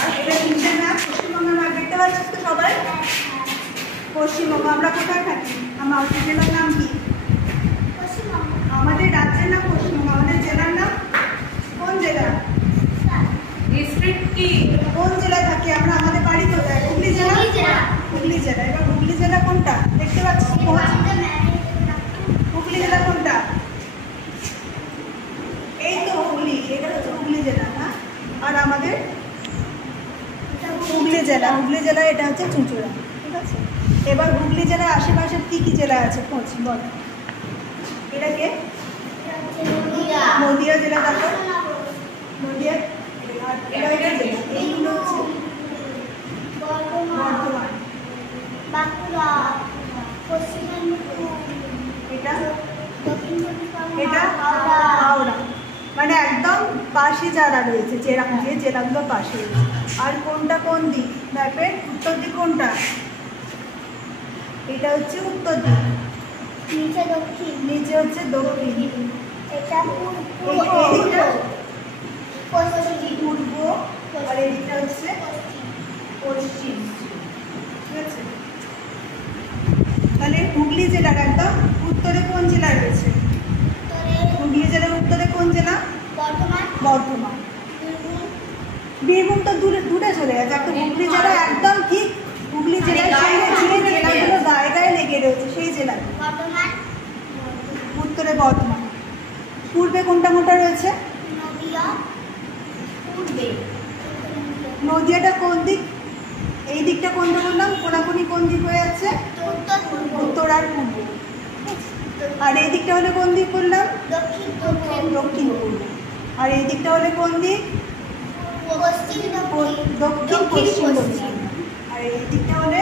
আর এটা তিনটে ম্যাপ, পশ্চিমবঙ্গের ম্যাপ দেখতে পাচ্ছিস তো সবাই? পশ্চিমবঙ্গ। আমরা কোথায় থাকি? আমার জেলার নাম কি? আমাদের রাজ্যের নাম পশ্চিমবঙ্গ। আমাদের জেলার নাম কোন জেলা? ডিস্ট্রিক্ট কি? কোন জেলায় থাকি আমরা? আমাদের বাড়ি কোথায়? হুগলি জেলা। হুগলি জেলা। এবার হুগলি জেলা কোনটা দেখতে পাচ্ছিস? হুগলি জেলা কোনটা? এই তো হুগলি, এটা হচ্ছে হুগলি জেলা। হ্যাঁ, আর আমাদের হুগলি জেলা। হুগলি জেলা এটা হচ্ছে চুঁচুড়া। ঠিক আছে, এবার হুগলি জেলার আশেপাশে কি কি জেলা আছে খোঁজ বল। এটাকে নদিয়া জেলা। তারপর নদিয়া, এবার এটা জেলা। এইগুলো হচ্ছে বর্ধমান, বাঁকুড়া, পশ্চিম মেদিনীপুর, এটা এটা হাওড়া। মানে একদম পাশে যারা রয়েছে, যে জেলাগুলো পাশে রয়েছে। আর কোনটা কোন দিক ম্যাপের? উত্তর দিক কোনটা? এটা হচ্ছে উত্তর দিক, নিচে দক্ষিণ, নিচে হচ্ছে দক্ষিণ, এটা এইদিকটা পশ্চিম, পূর্ব, আর এইদিকটা হচ্ছে পশ্চিম। ঠিক আছে, তাহলে হুগলি জেলার একদম উত্তরে কোন জেলা রয়েছে? হুগলি জেলার উত্তরে কোন জেলা? বর্ধমান, বর্ধমান। বীরভূম তো দূরে দূরে চলে গেছে। একটা হুগলি জেলা একদম ঠিক হুগলি জেলার সঙ্গে যে জেলাগুলো গায়ে গায়ে লেগে রয়েছে সেই জেলা। বর্ধমান, উত্তরে বর্ধমান। পূর্বে কোনটা কোনটা রয়েছে? নদিয়া, পূর্বে নদিয়াটা কোন দিক? এই দিকটা কোনটা বললাম? কোনাকুনি কোন দিক হয়ে যাচ্ছে? উত্তর পূর্ব, উত্তর আর পূর্ব। আর এই দিকটা হলে কোন দিক বললাম? দক্ষিণ দক্ষিণ পূর্ব। আর এই দিকটা হলে কোন দিক? পশ্চিম দক্ষিণ পশ্চিম বলছি। আর এই দিকটা হলে